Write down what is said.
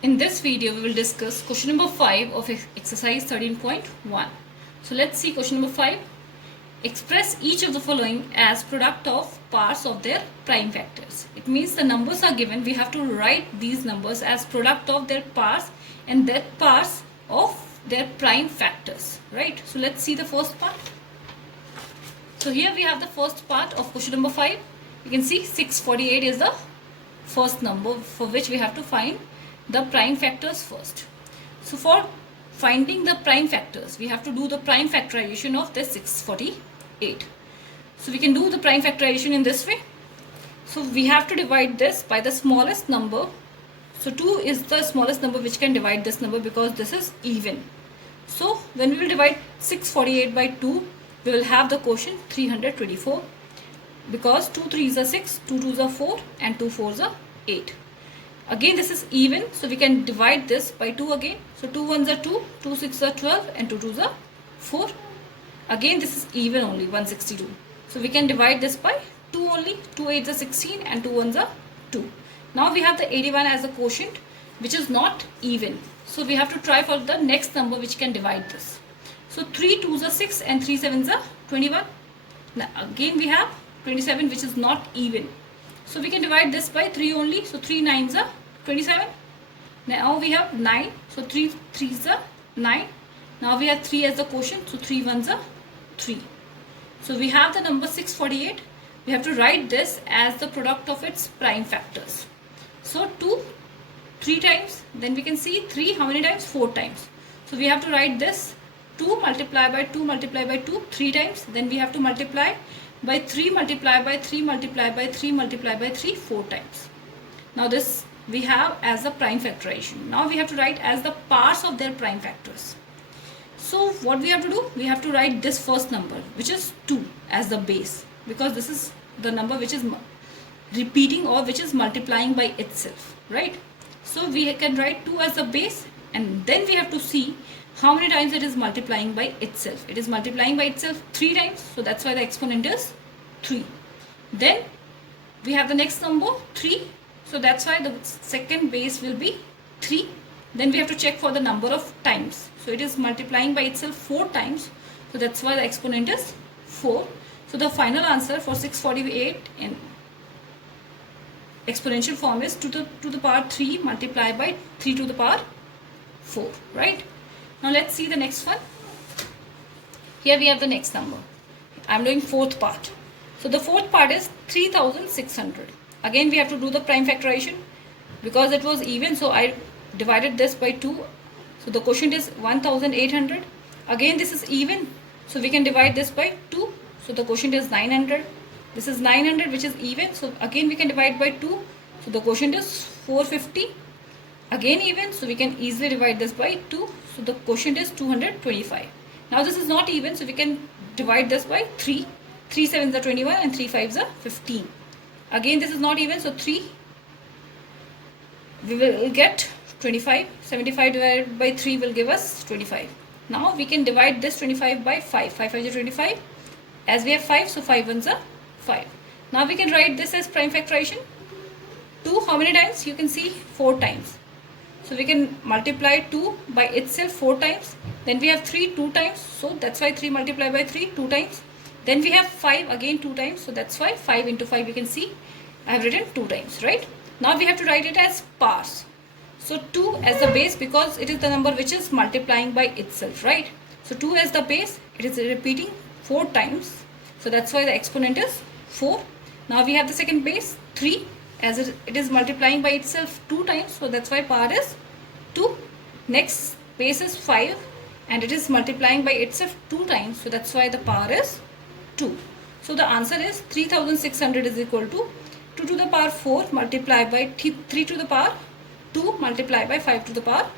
In this video, we will discuss question number 5 of exercise 13.1. So let's see question number 5. Express each of the following as product of parts of their prime factors. It means the numbers are given. We have to write these numbers as product of their parts and their parts of their prime factors. Right? So let's see the first part. So here we have the first part of question number 5. You can see 648 is the first number for which we have to find the prime factors first. So for finding the prime factors, we have to do the prime factorization of this 648. So we can do the prime factorization in this way. So we have to divide this by the smallest number. So 2 is the smallest number which can divide this number because this is even. So when we will divide 648 by 2, we will have the quotient 324 because 2 3s are 6, 2 2s are 4 and 2 4s are 8. Again this is even, so we can divide this by 2 again. So 2 1s are 2, 2 6s are 12 and 2 2s are 4. Again this is even only 162. So we can divide this by 2 only, 2 8s are 16 and 2 1s are 2. Now we have the 81 as a quotient which is not even. So we have to try for the next number which can divide this. So 3 2s are 6 and 3 7s are 21. Now again we have 27 which is not even. So we can divide this by 3 only. So 3 9s are 27. Now we have 9. So 3 3s are 9. Now we have 3 as the quotient. So 3 1s are 3. So we have the number 648. We have to write this as the product of its prime factors. So 2 3 times. Then we can see 3 how many times? 4 times. So we have to write this 2 multiply by 2 multiply by 2 3 times. Then we have to multiply by 3 multiply by 3 multiply by 3 multiply by 3 4 times. Now this we have as the prime factorization. Now we have to write as the parts of their prime factors. So what we have to do? We have to write this first number which is 2 as the base because this is the number which is repeating or which is multiplying by itself, right? So we can write 2 as the base and then we have to see how many times it is multiplying by itself. It is multiplying by itself 3 times. So that's why the exponent is 3. Then we have the next number 3. So that's why the second base will be 3. Then we have to check for the number of times. So it is multiplying by itself 4 times. So that's why the exponent is 4. So the final answer for 648 in exponential form is 2 to the power 3 multiplied by 3 to the power 4, right? Now let's see the next one. Here we have the next number. I'm doing fourth part. So the fourth part is 3600. Again we have to do the prime factorization because it was even. So I divided this by 2. So the quotient is 1800. Again this is even. So we can divide this by 2. So the quotient is 900. This is 900 which is even. So again we can divide by 2. So the quotient is 450. Again even, so we can easily divide this by 2. So the quotient is 225. Now this is not even, so we can divide this by 3. 3 7s are 21 and 3 5s are 15. Again this is not even, so 3 we will get 25. 75 divided by 3 will give us 25. Now we can divide this 25 by 5. 5 5 is 25. As we have 5, so 5 1s are 5. Now we can write this as prime factorization. 2 how many times? You can see 4 times. So we can multiply 2 by itself 4 times. Then we have 3 2 times. So that's why 3 multiplied by 3 2 times. Then we have 5 again 2 times. So that's why 5 into 5 you can see I have written 2 times, right? Now we have to write it as parts. So 2 as the base because it is the number which is multiplying by itself, right? So 2 as the base, it is repeating 4 times. So that's why the exponent is 4. Now we have the second base 3. As it is multiplying by itself 2 times, so that's why power is 2. Next base is 5 and it is multiplying by itself 2 times, so that's why the power is 2. So the answer is 3600 is equal to 2 to the power 4 multiplied by 3 to the power 2 multiplied by 5 to the power